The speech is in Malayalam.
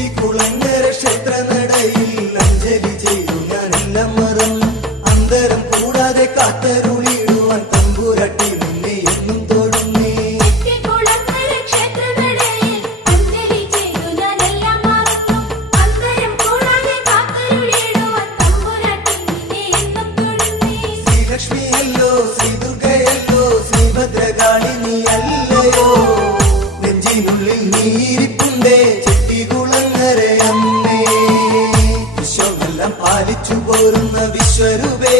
ചെട്ടിക്കുളങ്ങര ക്ഷേത്ര നടയിൽ അഞ്ജലി ചെയ്തു ഞാനെല്ലാം മറന്നു. അന്തരം കൂടാതെ കാത്തരുളിടുവാൻ തമ്പുരാട്ടി നിന്നെ എന്നും തൊഴുന്നേ. ശ്രീലക്ഷ്മിയല്ലോ, ശ്രീദുർഗയല്ലോ, ശ്രീഭദ്രകാളി നീ അല്ലയോ. നെഞ്ചിനുള്ളിൽ നീരിപ്പുണ്ടേ ചെട്ടികുളങ്ങര അമ്മേ. വിശ്വമെല്ലാം പാലിച്ചു പോരുന്ന വിശ്വരൂപേ.